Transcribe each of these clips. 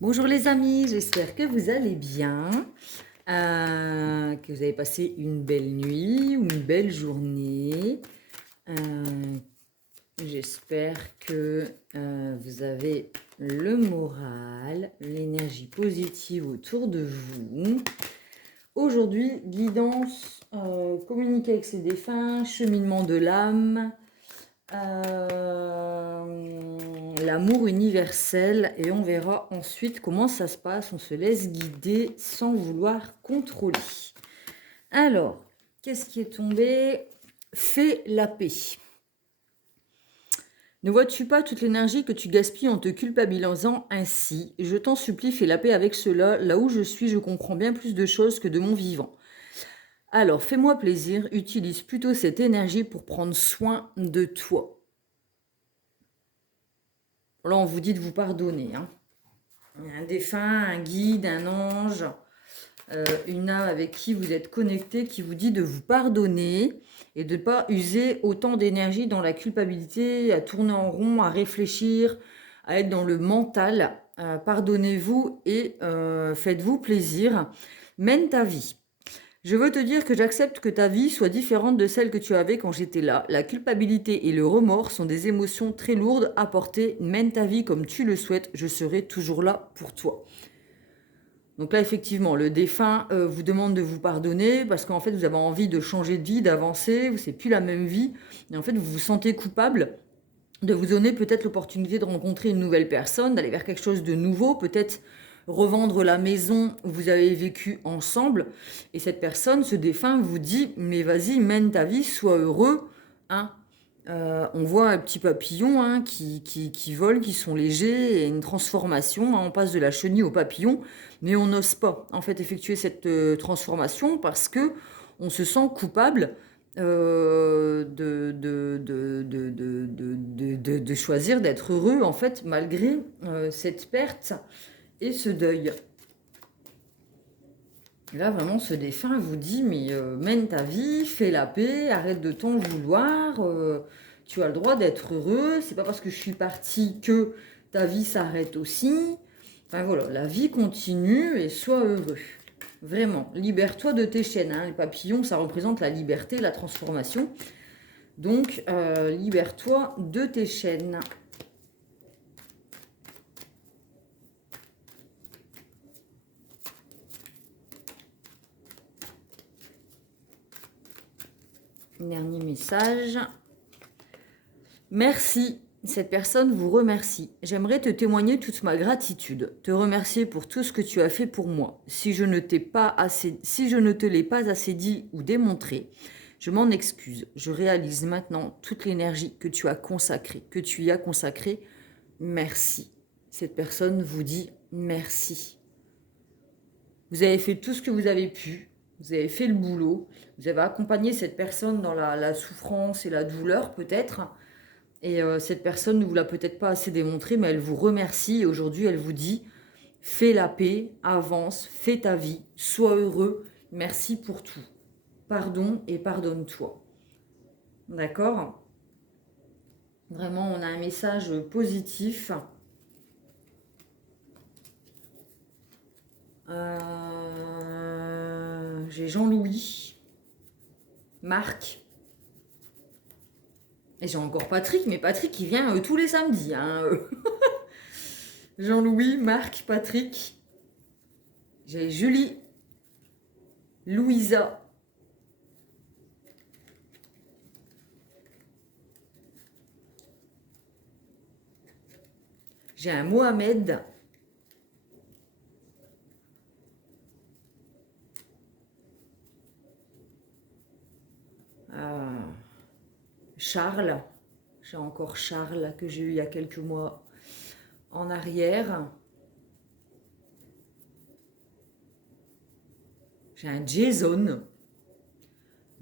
Bonjour les amis, j'espère que vous allez bien, que vous avez passé une belle nuit ou une belle journée. Euh, J'espère que vous avez le moral, l'énergie positive autour de vous. Aujourd'hui, guidance, communiquer avec ses défunts, cheminement de l'âme, l'amour universel, et on verra ensuite comment ça se passe. On se laisse guider sans vouloir contrôler. Alors, qu'est-ce qui est tombé? Fais la paix. Ne vois-tu pas toute l'énergie que tu gaspilles en te culpabilisant ainsi? Je t'en supplie, fais la paix avec cela. Là où je suis, je comprends bien plus de choses que de mon vivant. Alors, fais-moi plaisir, utilise plutôt cette énergie pour prendre soin de toi. Là, on vous dit de vous pardonner. Un défunt, un guide, un ange, une âme avec qui vous êtes connecté, qui vous dit de vous pardonner et de ne pas user autant d'énergie dans la culpabilité, à tourner en rond, à réfléchir, à être dans le mental. Pardonnez-vous et faites-vous plaisir. Mène ta vie. Je veux te dire que j'accepte que ta vie soit différente de celle que tu avais quand j'étais là. La culpabilité et le remords sont des émotions très lourdes à porter. Mène ta vie comme tu le souhaites, je serai toujours là pour toi. Donc là, effectivement, le défunt vous demande de vous pardonner parce qu'en fait, vous avez envie de changer de vie, d'avancer, c'est plus la même vie. Et en fait, vous vous sentez coupable de vous donner peut-être l'opportunité de rencontrer une nouvelle personne, d'aller vers quelque chose de nouveau, peut-être revendre la maison où vous avez vécu ensemble. Et cette personne, ce défunt, vous dit, mais vas-y, mène ta vie, sois heureux. Hein. On voit un petit papillon qui vole, qui sont légers, et une transformation. On passe de la chenille au papillon, mais on n'ose pas en fait effectuer cette transformation parce que on se sent coupable de choisir d'être heureux en fait malgré cette perte et ce deuil. Là vraiment ce défunt vous dit mais mène ta vie, fais la paix, arrête de t'en vouloir, tu as le droit d'être heureux, c'est pas parce que je suis partie que ta vie s'arrête aussi. Enfin voilà, la vie continue et sois heureux. Vraiment, libère-toi de tes chaînes. Hein. Les papillons, ça représente la liberté, la transformation. Donc, libère-toi de tes chaînes. Dernier message. Merci. Cette personne vous remercie. J'aimerais te témoigner toute ma gratitude, te remercier pour tout ce que tu as fait pour moi. Si je ne te l'ai pas assez dit ou démontré, je m'en excuse. Je réalise maintenant toute l'énergie que tu y as consacrée. Merci. Cette personne vous dit merci. Vous avez fait tout ce que vous avez pu. Vous avez fait le boulot. Vous avez accompagné cette personne dans la souffrance et la douleur peut-être. Et cette personne ne vous l'a peut-être pas assez démontré, mais elle vous remercie. Et aujourd'hui, elle vous dit, fais la paix, avance, fais ta vie, sois heureux. Merci pour tout. Pardon et pardonne-toi. D'accord? Vraiment, on a un message positif. J'ai Jean-Louis, Marc, et j'ai encore Patrick, mais Patrick il vient tous les samedis. Hein. Jean-Louis, Marc, Patrick. J'ai Julie, Louisa. J'ai un Mohamed. Charles. J'ai encore Charles que j'ai eu il y a quelques mois en arrière. J'ai un Jason.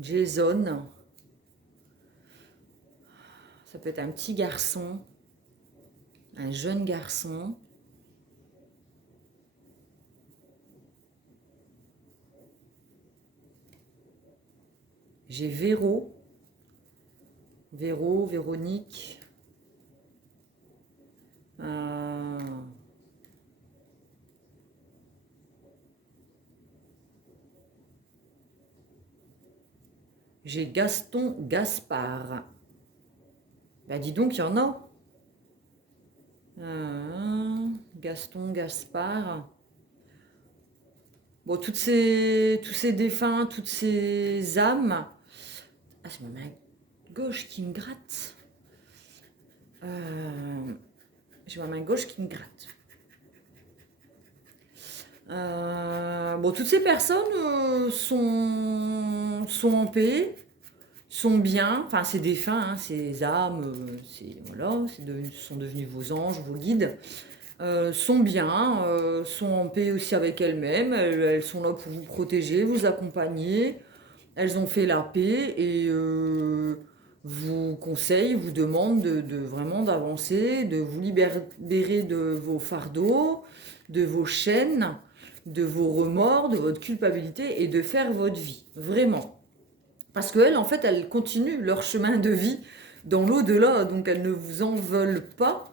Jason. Ça peut être un petit garçon. Un jeune garçon. J'ai Véro. Véro, Véronique. J'ai Gaston Gaspard. Bah dis donc, il y en a. Gaston Gaspard. Bon, tous ces défunts, toutes ces âmes. Ah, c'est ma main gauche qui me gratte. J'ai ma main gauche qui me gratte. Bon, toutes ces personnes sont en paix, sont bien. Enfin, ces défunts, hein, ces âmes, voilà, sont devenus vos anges, vos guides. Sont bien, sont en paix aussi avec elles-mêmes. Elles sont là pour vous protéger, vous accompagner. Elles ont fait la paix et vous conseillent, vous demandent vraiment d'avancer, de vous libérer de vos fardeaux, de vos chaînes, de vos remords, de votre culpabilité et de faire votre vie, vraiment. Parce qu'elles, en fait, elles continuent leur chemin de vie dans l'au-delà, donc elles ne vous en veulent pas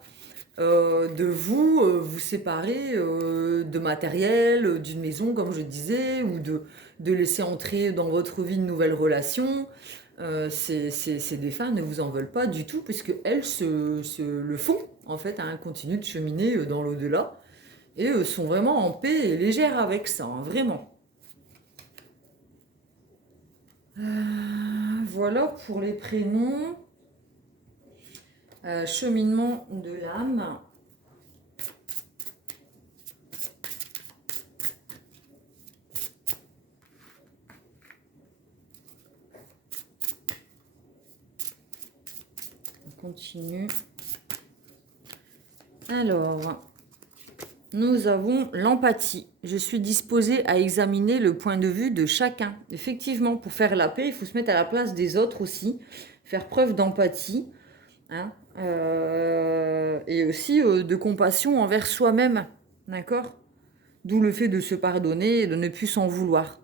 de vous séparer de matériel, d'une maison, comme je disais, ou de laisser entrer dans votre vie une nouvelle relation. Ces défunts ne vous en veulent pas du tout, puisque elles se le font, en fait, hein, continuent de cheminer dans l'au-delà, et sont vraiment en paix et légères avec ça, hein, vraiment. Voilà pour les prénoms. Cheminement de l'âme. On continue. Alors, nous avons l'empathie. Je suis disposée à examiner le point de vue de chacun. Effectivement, pour faire la paix, il faut se mettre à la place des autres aussi, faire preuve d'empathie. Hein, et aussi de compassion envers soi-même, d'accord? D'où le fait de se pardonner et de ne plus s'en vouloir.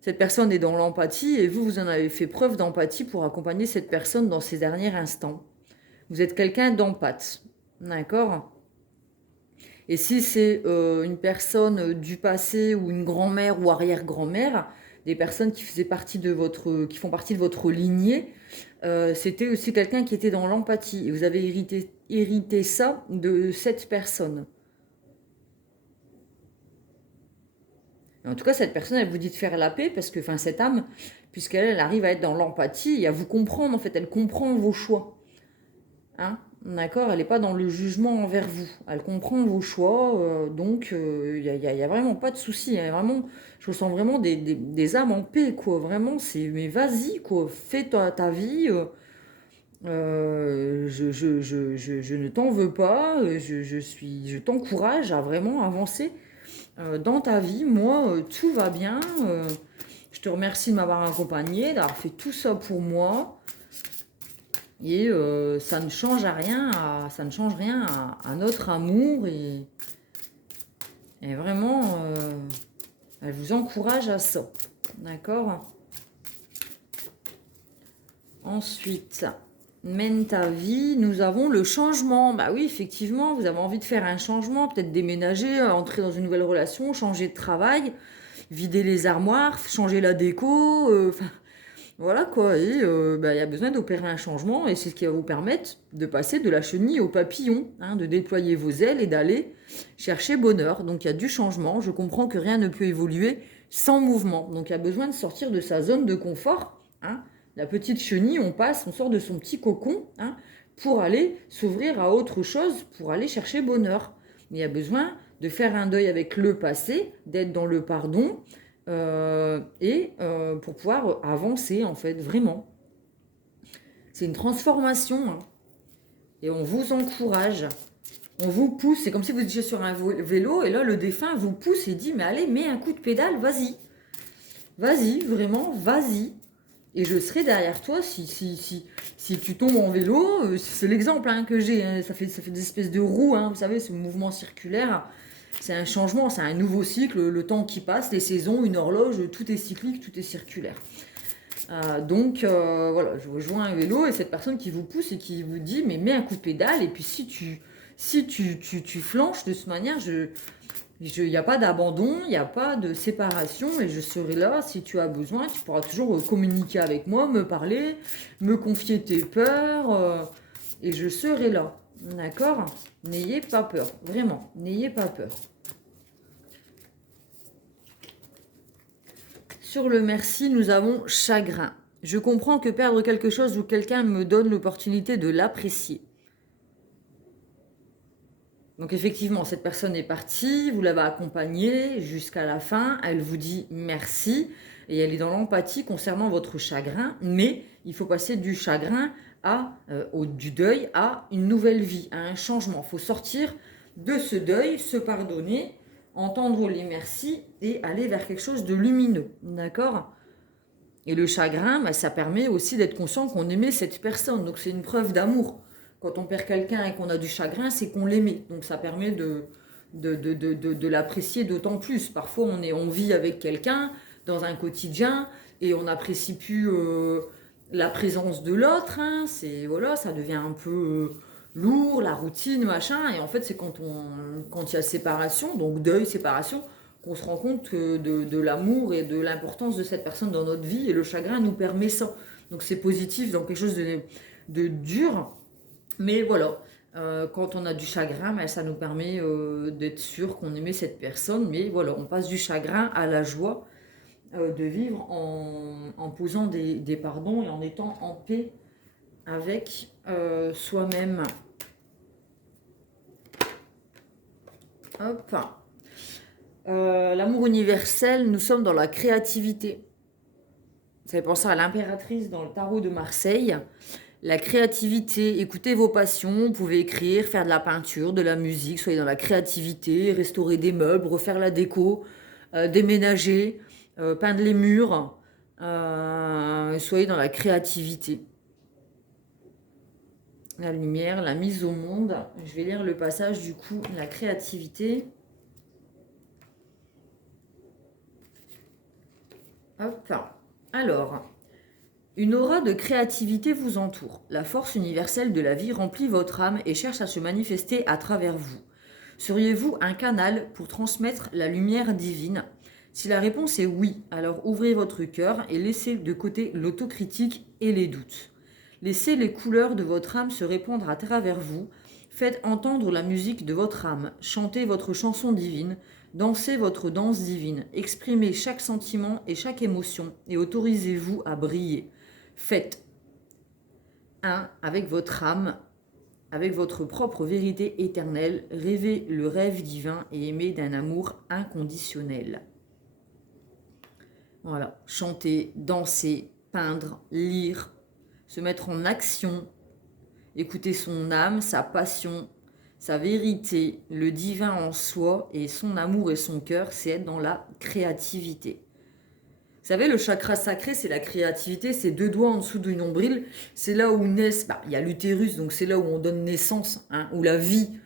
Cette personne est dans l'empathie et vous en avez fait preuve d'empathie pour accompagner cette personne dans ses derniers instants. Vous êtes quelqu'un d'empathe, d'accord? Et si c'est une personne du passé ou une grand-mère ou arrière-grand-mère, des personnes qui font partie de votre lignée, c'était aussi quelqu'un qui était dans l'empathie. Et vous avez hérité ça de cette personne. En tout cas, cette personne, elle vous dit de faire la paix parce que, enfin, cette âme, puisqu'elle arrive à être dans l'empathie et à vous comprendre, en fait, elle comprend vos choix. Hein, d'accord? Elle n'est pas dans le jugement envers vous. Elle comprend vos choix, donc il n'y a vraiment pas de souci. Hein, vraiment, je ressens vraiment des âmes en paix, quoi. Vraiment, mais vas-y, quoi. Fais ta vie. Je ne t'en veux pas. Je t'encourage à vraiment avancer dans ta vie. Moi, tout va bien. Je te remercie de m'avoir accompagné, d'avoir fait tout ça pour moi. Et ça ne change rien à notre amour et vraiment elle vous encourage à ça, d'accord? Ensuite, mène ta vie, nous avons le changement. Bah oui, effectivement, vous avez envie de faire un changement, peut-être déménager, entrer dans une nouvelle relation, changer de travail, vider les armoires, changer la déco, voilà quoi, et il y a besoin d'opérer un changement et c'est ce qui va vous permettre de passer de la chenille au papillon, hein, de déployer vos ailes et d'aller chercher bonheur. Donc il y a du changement, je comprends que rien ne peut évoluer sans mouvement. Donc il y a besoin de sortir de sa zone de confort. Hein. La petite chenille, on sort de son petit cocon, hein, pour aller s'ouvrir à autre chose, pour aller chercher bonheur. Mais il y a besoin de faire un deuil avec le passé, d'être dans le pardon, pour pouvoir avancer, en fait, vraiment. C'est une transformation, hein. Et on vous encourage, on vous pousse. C'est comme si vous étiez sur un vélo et là, le défunt vous pousse et dit, mais allez, mets un coup de pédale, vas-y. Vas-y, vraiment, vas-y. Et je serai derrière toi si tu tombes en vélo. C'est l'exemple, hein, que j'ai. Hein. Ça fait des espèces de roues, hein, vous savez, ce mouvement circulaire. C'est un changement, c'est un nouveau cycle, le temps qui passe, les saisons, une horloge, tout est cyclique, tout est circulaire. Donc voilà, je rejoins un vélo et cette personne qui vous pousse et qui vous dit mais mets un coup de pédale et puis si tu flanches de cette manière, Il n'y a pas d'abandon, il n'y a pas de séparation et je serai là si tu as besoin. Tu pourras toujours communiquer avec moi, me parler, me confier tes peurs et je serai là. D'accord? N'ayez pas peur, vraiment, n'ayez pas peur. Sur le merci, nous avons chagrin. Je comprends que perdre quelque chose ou quelqu'un me donne l'opportunité de l'apprécier. Donc effectivement, cette personne est partie, vous l'avez accompagnée jusqu'à la fin, elle vous dit merci et elle est dans l'empathie concernant votre chagrin, mais il faut passer du chagrin du deuil à une nouvelle vie, à un changement. Il faut sortir de ce deuil, se pardonner, entendre les merci et aller vers quelque chose de lumineux, d'accord? Et le chagrin, bah, ça permet aussi d'être conscient qu'on aimait cette personne, donc c'est une preuve d'amour. Quand on perd quelqu'un et qu'on a du chagrin, c'est qu'on l'aimait. Donc ça permet de l'apprécier d'autant plus. Parfois, on vit avec quelqu'un dans un quotidien et on n'apprécie plus la présence de l'autre. Hein. Voilà, ça devient un peu lourd, la routine, machin. Et en fait, c'est quand il y a séparation, donc deuil, séparation, qu'on se rend compte de l'amour et de l'importance de cette personne dans notre vie. Et le chagrin nous permet ça. Donc c'est positif dans quelque chose de dur. Mais voilà, quand on a du chagrin, ben, ça nous permet d'être sûr qu'on aimait cette personne. Mais voilà, on passe du chagrin à la joie de vivre en posant des pardons et en étant en paix avec soi-même. Hop. L'amour universel, nous sommes dans la créativité. Vous avez pensé à l'impératrice dans le tarot de Marseille. La créativité, écoutez vos passions, vous pouvez écrire, faire de la peinture, de la musique, soyez dans la créativité, restaurer des meubles, refaire la déco, déménager, peindre les murs, soyez dans la créativité. La lumière, la mise au monde, je vais lire le passage du coup, la créativité. Hop, alors... Une aura de créativité vous entoure. La force universelle de la vie remplit votre âme et cherche à se manifester à travers vous. Seriez-vous un canal pour transmettre la lumière divine? Si la réponse est oui, alors ouvrez votre cœur et laissez de côté l'autocritique et les doutes. Laissez les couleurs de votre âme se répandre à travers vous. Faites entendre la musique de votre âme. Chantez votre chanson divine. Dansez votre danse divine. Exprimez chaque sentiment et chaque émotion et autorisez-vous à briller. Faites un avec votre âme, avec votre propre vérité éternelle, rêvez le rêve divin et aimez d'un amour inconditionnel. Voilà, chanter, danser, peindre, lire, se mettre en action, écouter son âme, sa passion, sa vérité, le divin en soi et son amour et son cœur, c'est être dans la créativité. Vous savez, le chakra sacré, c'est la créativité, c'est 2 doigts en dessous du nombril. C'est là où naissent, il y a l'utérus, donc c'est là où on donne naissance, hein, où la vie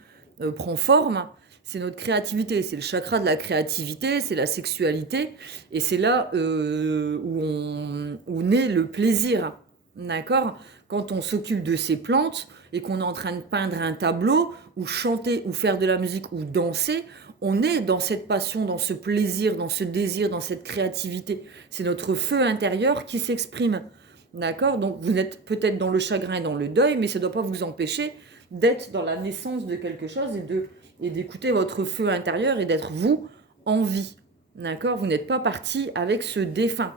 prend forme. C'est notre créativité, c'est le chakra de la créativité, c'est la sexualité. Et c'est là où naît le plaisir, d'accord? Quand on s'occupe de ces plantes et qu'on est en train de peindre un tableau, ou chanter, ou faire de la musique, ou danser, on est dans cette passion, dans ce plaisir, dans ce désir, dans cette créativité. C'est notre feu intérieur qui s'exprime. D'accord? Donc vous êtes peut-être dans le chagrin et dans le deuil, mais ça ne doit pas vous empêcher d'être dans la naissance de quelque chose et d'écouter votre feu intérieur et d'être vous en vie. D'accord? Vous n'êtes pas parti avec ce défunt.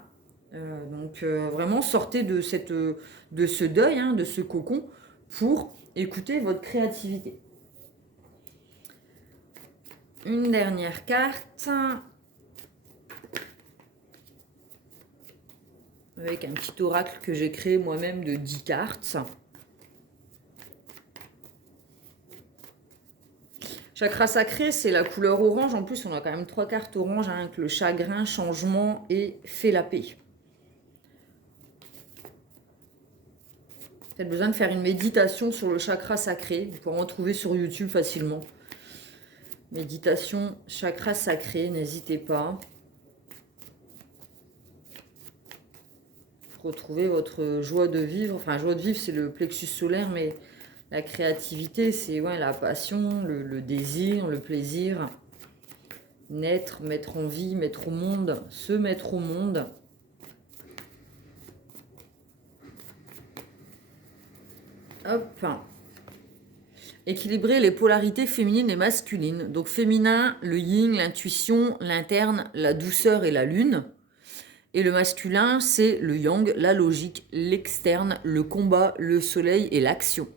Donc vraiment sortez de ce deuil, hein, de ce cocon pour écouter votre créativité. Une dernière carte. Avec un petit oracle que j'ai créé moi-même de 10 cartes. Chakra sacré, c'est la couleur orange. En plus, on a quand même 3 cartes orange, hein, avec le chagrin, changement et fait la paix. Peut-être besoin de faire une méditation sur le chakra sacré. Vous pouvez en trouver sur YouTube facilement. Méditation chakra sacré, n'hésitez pas. Retrouver votre joie de vivre. Enfin, joie de vivre, c'est le plexus solaire, mais la créativité, c'est la passion, le désir, le plaisir. Naître, mettre en vie, mettre au monde, se mettre au monde. Hop. Équilibrer les polarités féminines et masculines. Donc féminin, le yin, l'intuition, l'interne, la douceur et la lune. Et le masculin, c'est le yang, la logique, l'externe, le combat, le soleil et l'action.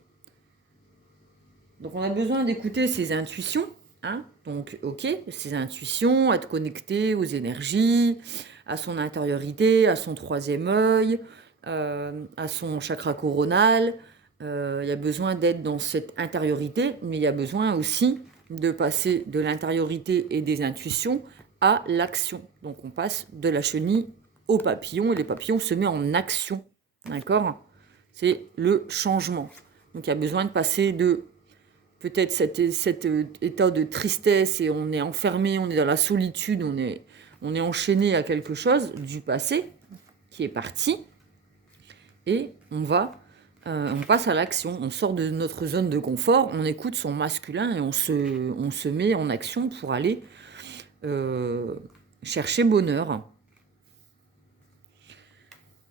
Donc on a besoin d'écouter ses intuitions. Hein. Donc ok, ses intuitions, être connecté aux énergies, à son intériorité, à son troisième œil, à son chakra coronal. Il y a besoin d'être dans cette intériorité, mais il y a besoin aussi de passer de l'intériorité et des intuitions à l'action. Donc on passe de la chenille au papillon et les papillons se mettent en action. D'accord? C'est le changement. Donc il y a besoin de passer de peut-être cet état de tristesse et on est enfermé, on est dans la solitude, on est enchaîné à quelque chose du passé qui est parti et on passe à l'action, on sort de notre zone de confort, on écoute son masculin et on se met en action pour aller chercher bonheur.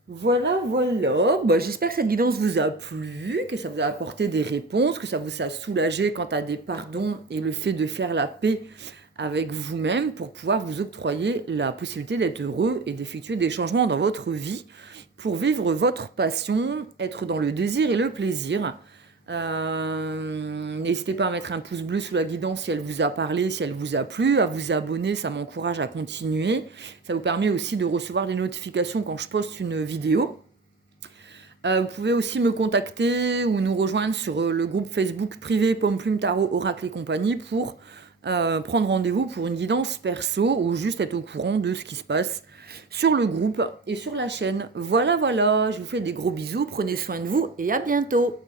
Voilà, voilà. Bah, j'espère que cette guidance vous a plu, que ça vous a apporté des réponses, que ça vous a soulagé quant à des pardons et le fait de faire la paix avec vous-même pour pouvoir vous octroyer la possibilité d'être heureux et d'effectuer des changements dans votre vie pour vivre votre passion, être dans le désir et le plaisir. N'hésitez pas à mettre un pouce bleu sous la guidance si elle vous a parlé, si elle vous a plu, à vous abonner, ça m'encourage à continuer. Ça vous permet aussi de recevoir des notifications quand je poste une vidéo. Vous pouvez aussi me contacter ou nous rejoindre sur le groupe Facebook privé Pomme Plume Tarot Oracle et compagnie pour prendre rendez-vous pour une guidance perso ou juste être au courant de ce qui se passe sur le groupe et sur la chaîne. Voilà, voilà, je vous fais des gros bisous, prenez soin de vous et à bientôt.